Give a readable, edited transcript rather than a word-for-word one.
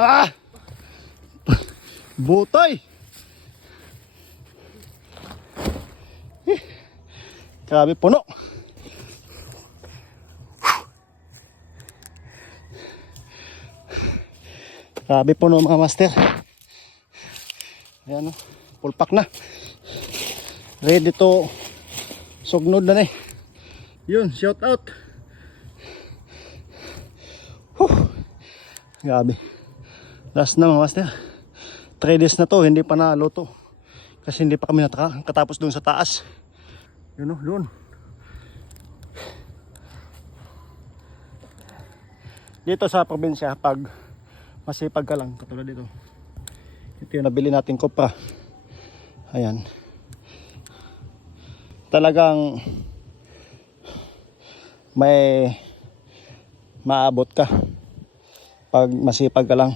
Ah! Butoy! Grabe puno. Grabe puno mga master. Ayan o, full pack na. Ready to sugnod na eh. Yun, shout out. Grabe. Last na mga master. 3 days na to, hindi pa naluto. Kasi hindi pa kami katapos dun sa taas. Yun o, doon. Dito sa probinsya, pag masipag ka lang, katulad dito. Ito yung nabili nating kopra. Ayan. Talagang may maabot ka pag masipag ka lang.